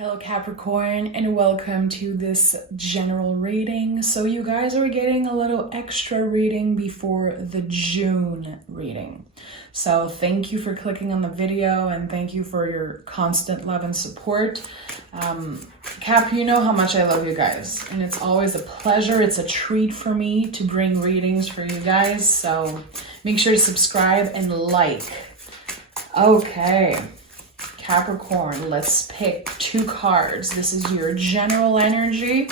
Hello Capricorn, and welcome to this general reading. So you guys are getting a little extra reading before the June reading. So thank you for clicking on the video and thank you for your constant love and support. Cap, you know how much I love you guys, and it's always a pleasure. It's a treat for me to bring readings for you guys. So make sure to subscribe and like. Okay. Capricorn, let's pick two cards. This is your general energy,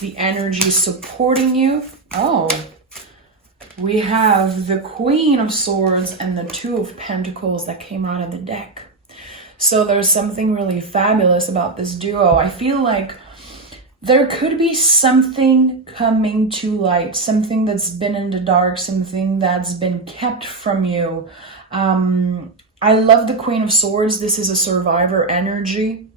the energy supporting you. Oh, we have the Queen of Swords and the Two of Pentacles that came out of the deck. So there's something really fabulous about this duo. I feel like there could be something coming to light, something that's been in the dark, something that's been kept from you. I love the Queen of Swords. This is a survivor energy.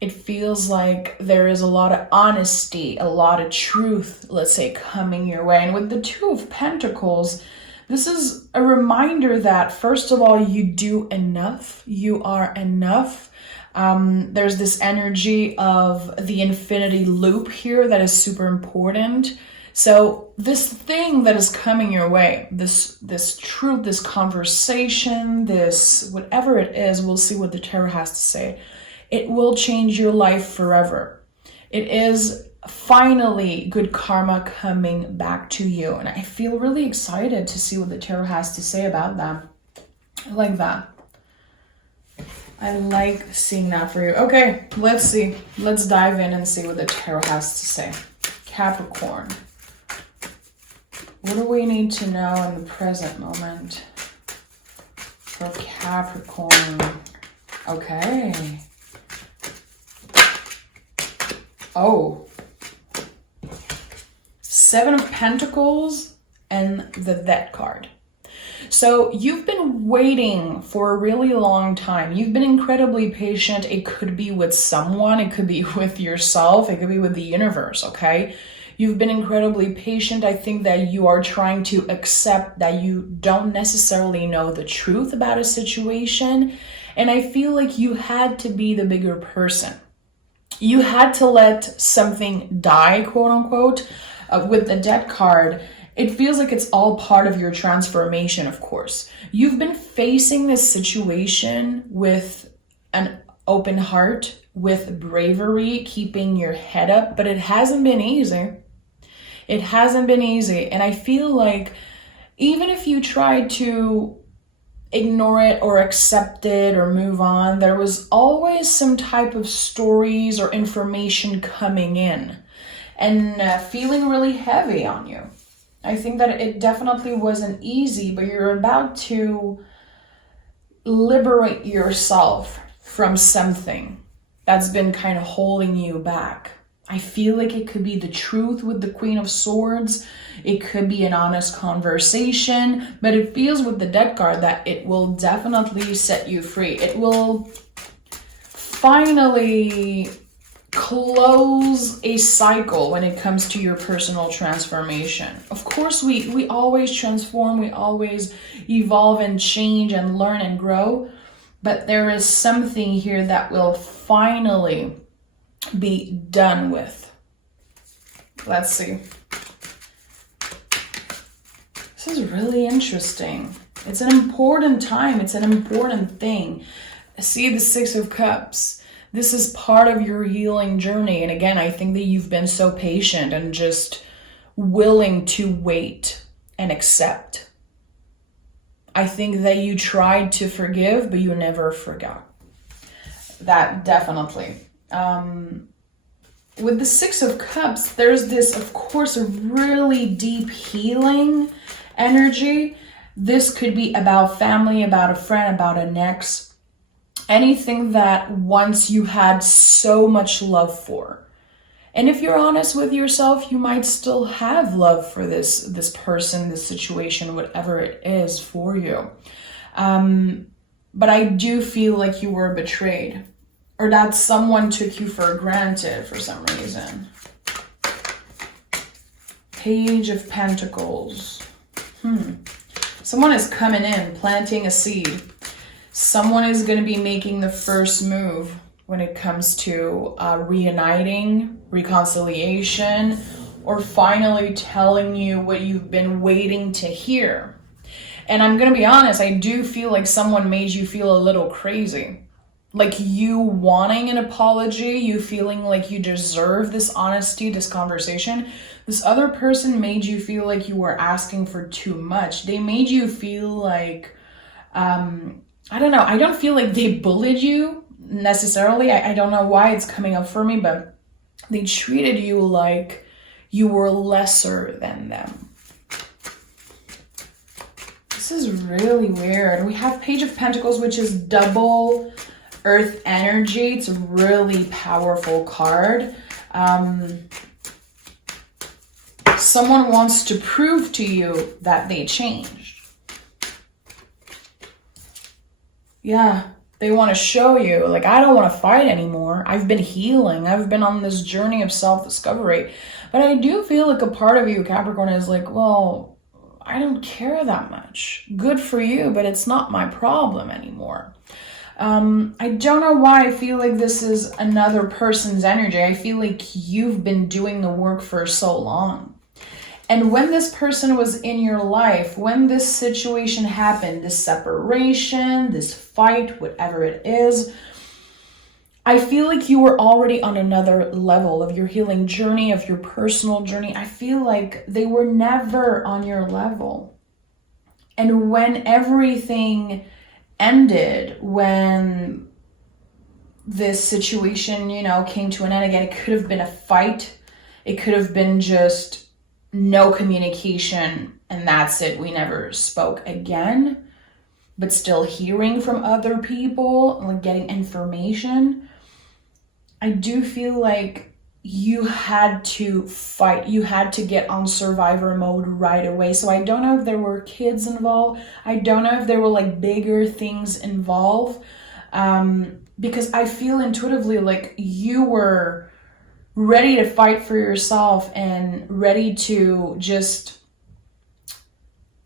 It feels like there is a lot of honesty, a lot of truth, let's say, coming your way. And with the Two of Pentacles, this is a reminder that, first of all, you do enough. You are enough. There's this energy of the infinity loop here that is super important. So this thing that is coming your way, this truth, this conversation, this whatever it is, we'll see what the tarot has to say. It will change your life forever. It is finally good karma coming back to you. And I feel really excited to see what the tarot has to say about that. I like that. I like seeing that for you. Okay, let's see. Let's dive in and see what the tarot has to say. Capricorn. What do we need to know in the present moment for Capricorn? Okay. Oh. Seven of Pentacles and the Death card. So you've been waiting for a really long time. You've been incredibly patient. It could be with someone. It could be with yourself. It could be with the universe, okay? You've been incredibly patient. I think that you are trying to accept that you don't necessarily know the truth about a situation. And I feel like you had to be the bigger person. You had to let something die, quote unquote. With the Death card, it feels like it's all part of your transformation, of course. You've been facing this situation with an open heart, with bravery, keeping your head up, but it hasn't been easy. It hasn't been easy. And I feel like even if you tried to ignore it or accept it or move on, there was always some type of stories or information coming in and feeling really heavy on you. I think that it definitely wasn't easy, but you're about to liberate yourself from something that's been kind of holding you back. I feel like it could be the truth with the Queen of Swords. It could be an honest conversation, but it feels with the Death card that it will definitely set you free. It will finally close a cycle when it comes to your personal transformation. Of course, we always transform, we always evolve and change and learn and grow, but there is something here that will finally be done with. Let's see. This is really interesting. It's an important time. It's an important thing. See the Six of Cups. This is part of your healing journey. And again, I think that you've been so patient and just willing to wait and accept. I think that you tried to forgive, but you never forgot. That definitely. With the Six of Cups, there's this, of course, a really deep healing energy. This could be about family, about a friend, about an ex. Anything that once you had so much love for. And if you're honest with yourself, you might still have love for this person, this situation, whatever it is for you. But I do feel like you were betrayed, or that someone took you for granted for some reason. Page of Pentacles. Someone is coming in, planting a seed. Someone is going to be making the first move. when it comes to reuniting, reconciliation, or finally telling you what you've been waiting to hear. And I'm gonna be honest, I do feel like someone made you feel a little crazy. Like you wanting an apology, you feeling like you deserve this honesty, this conversation. This other person made you feel like you were asking for too much. They made you feel like, I don't know, I don't feel like they bullied you necessarily. I don't know why it's coming up for me, but they treated you like you were lesser than them. This is really weird. We have Page of Pentacles, which is double Earth energy. It's a really powerful card. Someone wants to prove to you that they changed. Yeah, they want to show you, like, I don't want to fight anymore. I've been healing. I've been on this journey of self-discovery. But I do feel like a part of you, Capricorn, is like, well, I don't care that much. Good for you, but it's not my problem anymore. I don't know why I feel like this is another person's energy. I feel like you've been doing the work for so long. And when this person was in your life, when this situation happened, this separation, this fight, whatever it is, I feel like you were already on another level of your healing journey, of your personal journey. I feel like they were never on your level. And when everything ended, when this situation, came to an end again, it could have been a fight. It could have been just no communication and that's it. We never spoke again, but still hearing from other people, like getting information. I do feel like you had to fight. You had to get on survivor mode right away. So I don't know if there were kids involved. I don't know if there were like bigger things involved. Because I feel intuitively like you were ready to fight for yourself and ready to just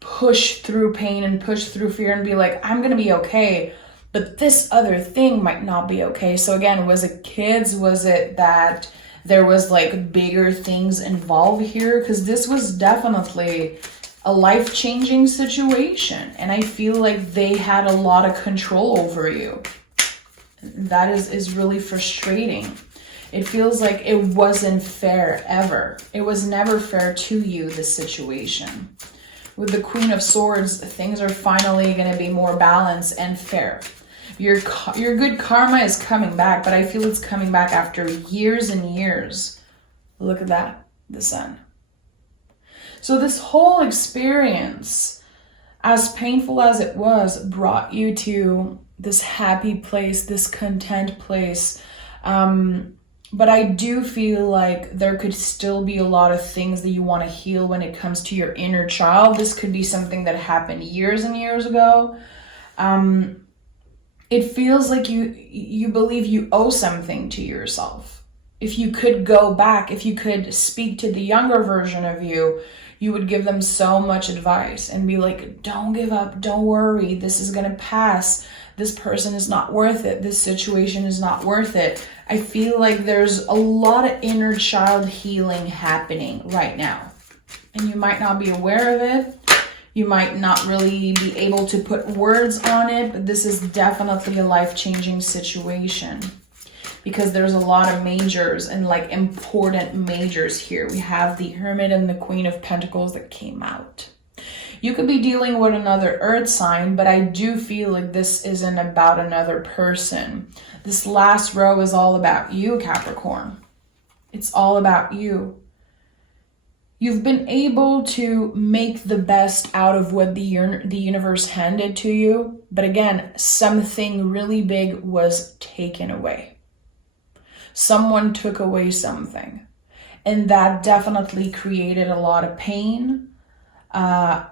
push through pain and push through fear and be like, I'm going to be okay, but this other thing might not be okay. So again, was it kids? Was it that there was like bigger things involved here? Because this was definitely a life-changing situation. And I feel like they had a lot of control over you. That is really frustrating. It feels like it wasn't fair ever. It was never fair to you, this situation. With the Queen of Swords, things are finally going to be more balanced and fair. Your good karma is coming back, but I feel it's coming back after years and years. Look at that, the Sun. So this whole experience, as painful as it was, brought you to this happy place, this content place. But I do feel like there could still be a lot of things that you want to heal when it comes to your inner child. This could be something that happened years and years ago. It feels like you believe you owe something to yourself. If you could go back, if you could speak to the younger version of you, you would give them so much advice and be like, don't give up, don't worry, this is going to pass. This person is not worth it. This situation is not worth it. I feel like there's a lot of inner child healing happening right now. And you might not be aware of it. You might not really be able to put words on it, but this is definitely a life-changing situation. Because there's a lot of majors and like important majors here. We have the Hermit and the Queen of Pentacles that came out. You could be dealing with another earth sign, but I do feel like this isn't about another person. This last row is all about you, Capricorn. It's all about you. You've been able to make the best out of what the universe handed to you. But again, something really big was taken away. Someone took away something. And that definitely created a lot of pain.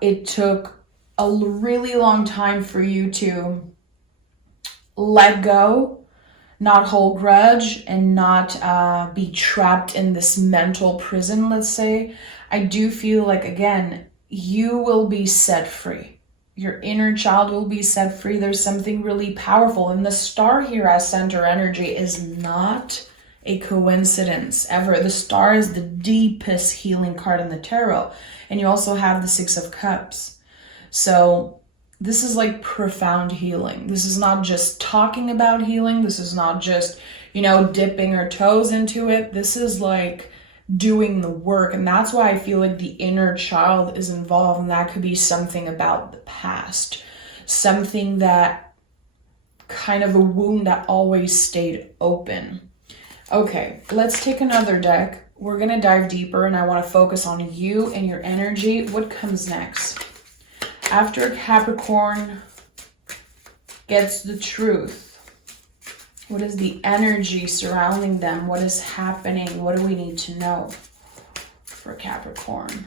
It took a really long time for you to let go, not hold grudge, and not be trapped in this mental prison, let's say. I do feel like, again, you will be set free. Your inner child will be set free. There's something really powerful. And the star here as center energy is not a coincidence ever. The star is the deepest healing card in the tarot. And you also have the Six of Cups. So this is like profound healing. This is not just talking about healing. This is not just, you know, dipping our toes into it. This is like doing the work. And that's why I feel like the inner child is involved. And that could be something about the past. Something that kind of a wound that always stayed open. Okay, let's take another deck. We're going to dive deeper and I want to focus on you and your energy. What comes next? After Capricorn gets the truth, what is the energy surrounding them? What is happening? What do we need to know for Capricorn?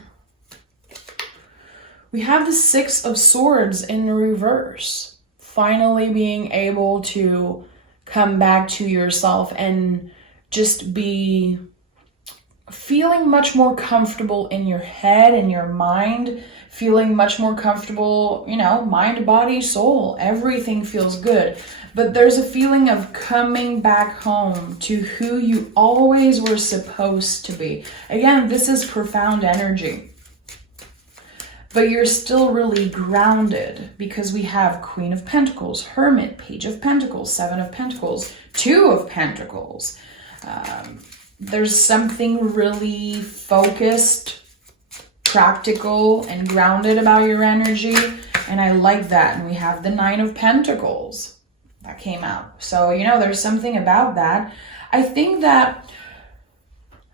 We have the Six of Swords in reverse. Finally being able to come back to yourself and just be feeling much more comfortable in your head and your mind, feeling much more comfortable, you know, mind, body, soul, everything feels good. But there's a feeling of coming back home to who you always were supposed to be. Again, this is profound energy. But you're still really grounded because we have Queen of Pentacles, Hermit, Page of Pentacles, Seven of Pentacles, Two of Pentacles. There's something really focused, practical, and grounded about your energy. And I like that. And we have the Nine of Pentacles that came out. So, you know, there's something about that. I think that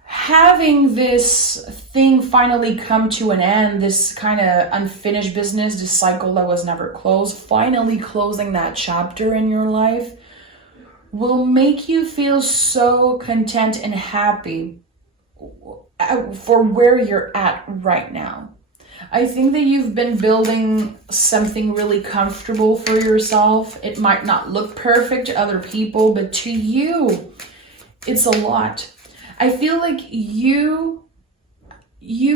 having this thing finally come to an end, this kind of unfinished business, this cycle that was never closed, finally closing that chapter in your life will make you feel so content and happy for where you're at right now. I think that you've been building something really comfortable for yourself. It might not look perfect to other people, but to you, it's a lot. I feel like you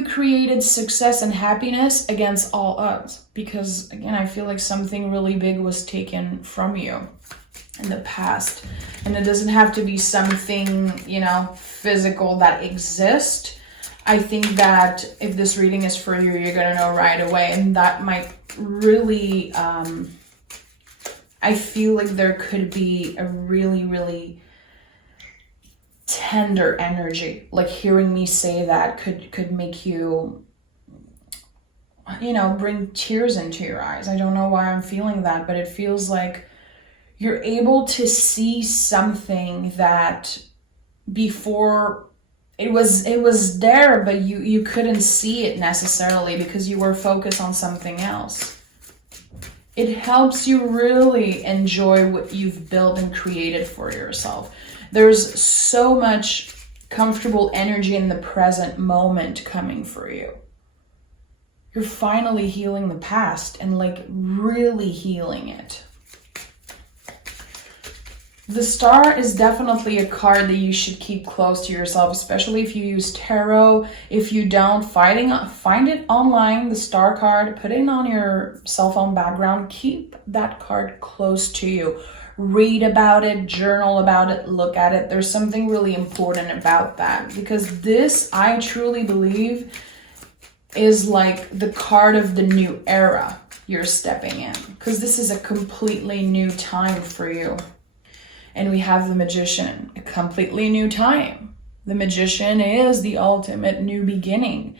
created success and happiness against all odds because, again, I feel like something really big was taken from you in the past. And it doesn't have to be something, you know, physical that exists. I think that if this reading is for you, you're going to know right away. And that might really, I feel like there could be a really, really tender energy. Like hearing me say that could make you, you know, bring tears into your eyes. I don't know why I'm feeling that, but it feels like you're able to see something that before it was there, but you couldn't see it necessarily because you were focused on something else. It helps you really enjoy what you've built and created for yourself. There's so much comfortable energy in the present moment coming for you. You're finally healing the past and like really healing it. The Star is definitely a card that you should keep close to yourself, especially if you use tarot. If you don't, find it online, the Star card, put it on your cell phone background. Keep that card close to you. Read about it, journal about it, look at it. There's something really important about that because this, I truly believe, is like the card of the new era you're stepping in because this is a completely new time for you. And we have the Magician, a completely new time. The Magician is the ultimate new beginning,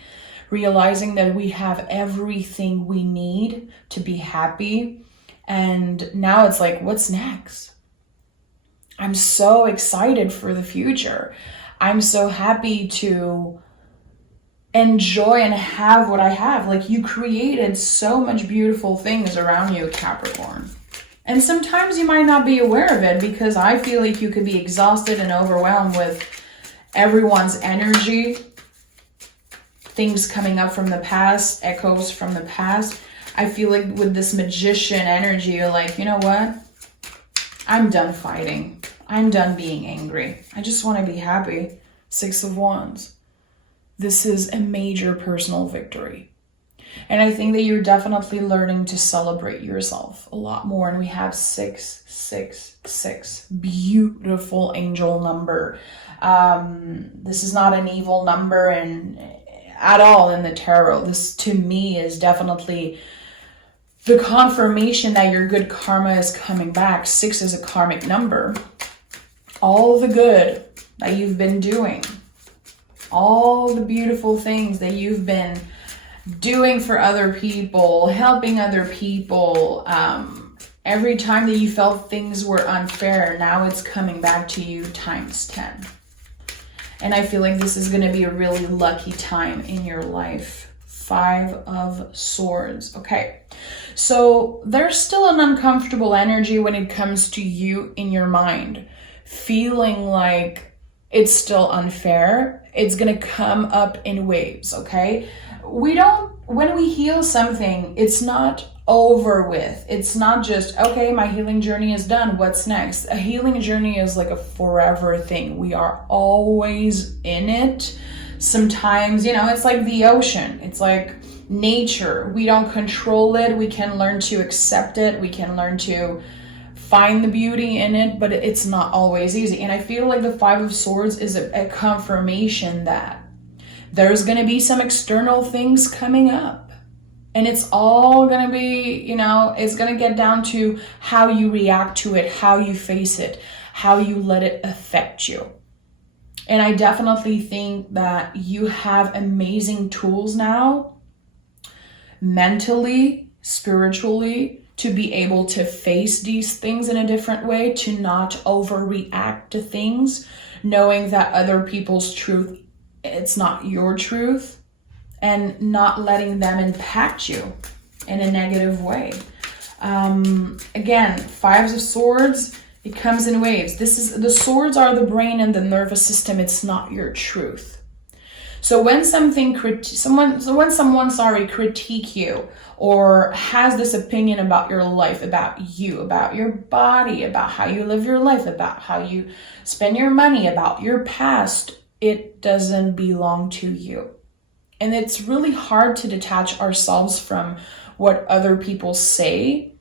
realizing that we have everything we need to be happy. And now it's like, what's next? I'm so excited for the future. I'm so happy to enjoy and have what I have. Like you created so much beautiful things around you, Capricorn. And sometimes you might not be aware of it because I feel like you could be exhausted and overwhelmed with everyone's energy, things coming up from the past, echoes from the past. I feel like with this Magician energy, you're like, you know what? I'm done fighting. I'm done being angry. I just want to be happy. Six of Wands. This is a major personal victory. And I think that you're definitely learning to celebrate yourself a lot more. And we have 666, beautiful angel number. This is not an evil number and at all in the tarot. This to me is definitely the confirmation that your good karma is coming back. 6 is a karmic number. All the good that you've been doing, all the beautiful things that you've been doing for other people, helping other people, every time that you felt things were unfair, now it's coming back to you times 10. And I feel like this is going to be a really lucky time in your life. 5 of Swords. Okay, so there's still an uncomfortable energy when it comes to you in your mind, feeling like it's still unfair. It's going to come up in waves, okay? When we heal something, it's not over with. It's not just, okay, my healing journey is done. What's next? A healing journey is like a forever thing. We are always in it. Sometimes, it's like the ocean. It's like nature. We don't control it. We can learn to accept it. We can learn to find the beauty in it, but it's not always easy. And I feel like the 5 of Swords is a confirmation that there's going to be some external things coming up. And it's all going to be, it's going to get down to how you react to it, how you face it, how you let it affect you. And I definitely think that you have amazing tools now, mentally, spiritually, to be able to face these things in a different way, to not overreact to things, knowing that other people's truth, it's not your truth, and not letting them impact you in a negative way. Again, 5 of Swords, it comes in waves. The swords are the brain and the nervous system. It's not your truth. So when someone critique you or has this opinion about your life, about you, about your body, about how you live your life, about how you spend your money, about your past, it doesn't belong to you. And it's really hard to detach ourselves from what other people say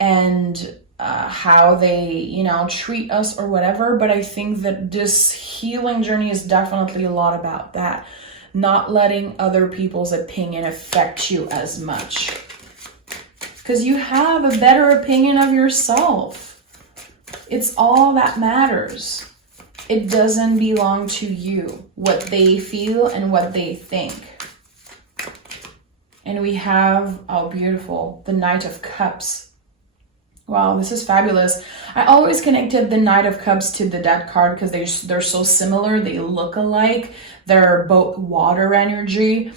and how they, treat us or whatever. But I think that this healing journey is definitely a lot about that. Not letting other people's opinion affect you as much. Because you have a better opinion of yourself. It's all that matters. It doesn't belong to you, what they feel and what they think. And we have, oh, beautiful, the Knight of Cups. Wow, this is fabulous. I always connected the Knight of Cups to the Death card because they're so similar. They look alike. They're both water energy.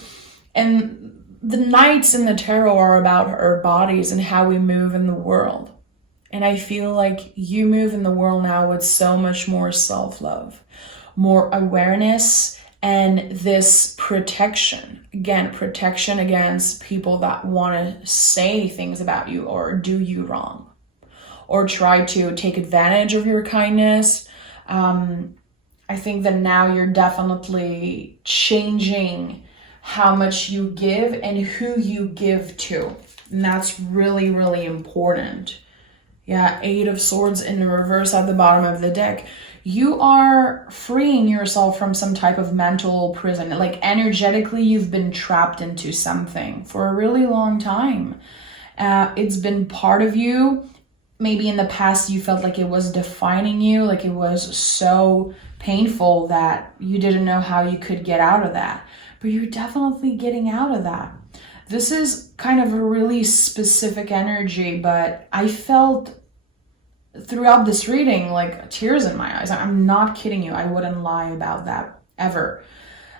And the Knights in the tarot are about our bodies and how we move in the world. And I feel like you move in the world now with so much more self-love, more awareness, and this protection. Again, protection against people that want to say things about you or do you wrong, or try to take advantage of your kindness. I think that now you're definitely changing how much you give and who you give to. And that's really, really important. Yeah, 8 of Swords in the reverse at the bottom of the deck. You are freeing yourself from some type of mental prison. Like energetically, you've been trapped into something for a really long time. It's been part of you. Maybe in the past you felt like it was defining you, like it was so painful that you didn't know how you could get out of that. But you're definitely getting out of that. This is kind of a really specific energy, but I felt throughout this reading like tears in my eyes. I'm not kidding you. I wouldn't lie about that ever.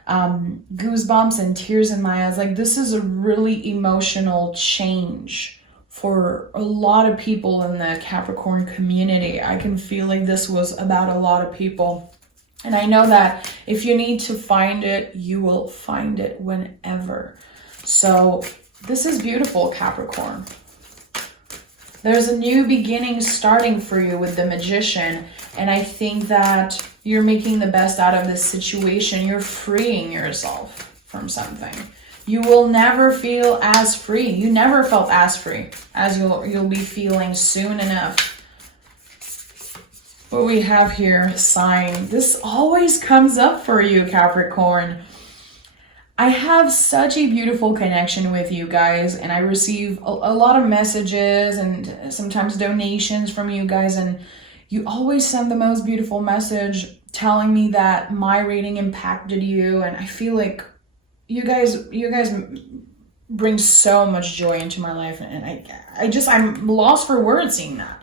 Goosebumps and tears in my eyes. Like this is a really emotional change for a lot of people in the Capricorn community. I can feel like this was about a lot of people. And I know that if you need to find it, you will find it whenever. So this is beautiful, Capricorn. There's a new beginning starting for you with the Magician. And I think that you're making the best out of this situation. You're freeing yourself from something. You will never feel as free. You never felt as free as you'll be feeling soon enough. What we have here, sign. This always comes up for you, Capricorn. I have such a beautiful connection with you guys, and I receive a lot of messages and sometimes donations from you guys, and you always send the most beautiful message telling me that my reading impacted you, and I feel like you guys bring so much joy into my life, and I'm lost for words seeing that.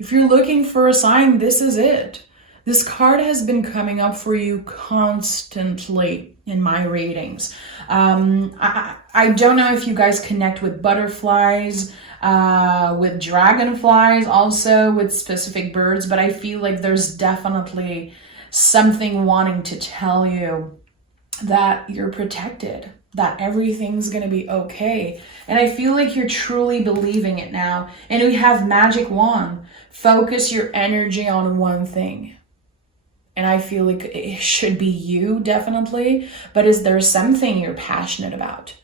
If you're looking for a sign, this is it. This card has been coming up for you constantly in my readings. I don't know if you guys connect with butterflies, with dragonflies, also with specific birds, but I feel like there's definitely something wanting to tell you that you're protected, that everything's going to be okay. And I feel like you're truly believing it now. And we have magic wand. Focus your energy on one thing. And I feel like it should be you, definitely. But is there something you're passionate about?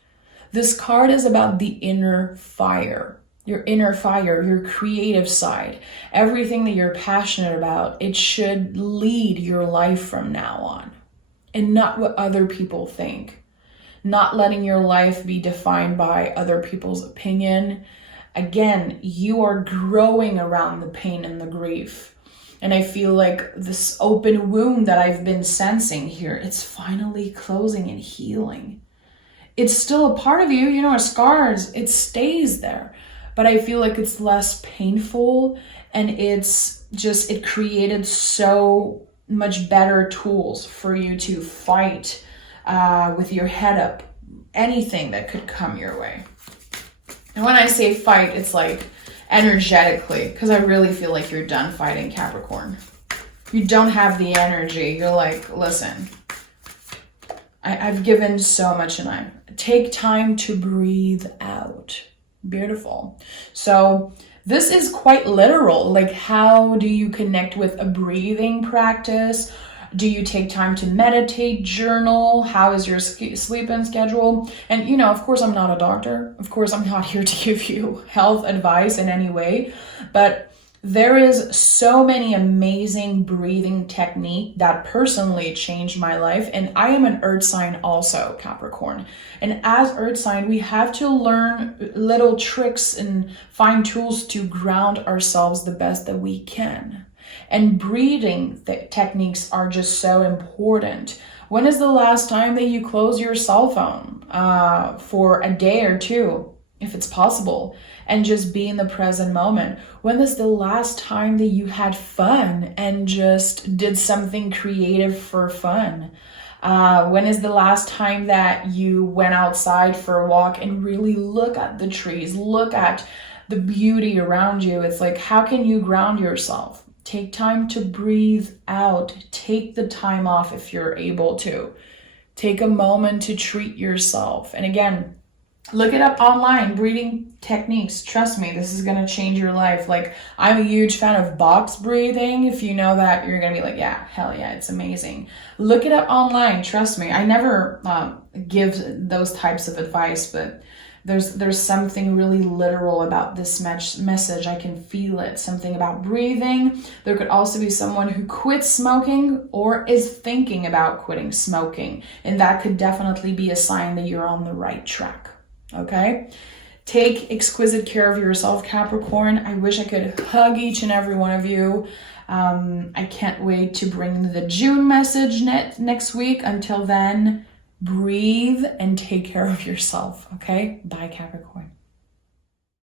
This card is about the inner fire. Your inner fire, your creative side. Everything that you're passionate about, it should lead your life from now on. And not what other people think. Not letting your life be defined by other people's opinion. Again, you are growing around the pain and the grief. And I feel like this open wound that I've been sensing here, it's finally closing and healing. It's still a part of you, you know, scars, it stays there. But I feel like it's less painful, and it created so much better tools for you to fight with your head up anything that could come your way. And when I say fight, it's like energetically, because I really feel like you're done fighting, Capricorn. You don't have the energy. You're like, listen, I've given so much, and I take time to breathe out. Beautiful. So this is quite literal. Like, how do you connect with a breathing practice? Do you take time to meditate, journal? How is your sleeping schedule? And, you know, of course, I'm not a doctor. Of course, I'm not here to give you health advice in any way. But there is so many amazing breathing technique that personally changed my life. And I am an earth sign also, Capricorn. And as earth sign, we have to learn little tricks and find tools to ground ourselves the best that we can. And breathing techniques are just so important. When is the last time that you close your cell phone for a day or two, if it's possible, and just be in the present moment? When is the last time that you had fun and just did something creative for fun? When is the last time that you went outside for a walk and really look at the trees, look at the beauty around you? It's like, how can you ground yourself? Take time to breathe out. Take the time off if you're able to. Take a moment to treat yourself. And again, look it up online, breathing techniques. Trust me, this is going to change your life. Like, I'm a huge fan of box breathing. If you know that, you're going to be like, yeah, hell yeah, it's amazing. Look it up online. Trust me. I never give those types of advice, but there's something really literal about this message. I can feel it. Something about breathing. There could also be someone who quits smoking or is thinking about quitting smoking. And that could definitely be a sign that you're on the right track. Okay? Take exquisite care of yourself, Capricorn. I wish I could hug each and every one of you. I can't wait to bring the June message next week. Until then, breathe and take care of yourself. Okay? Bye, Capricorn.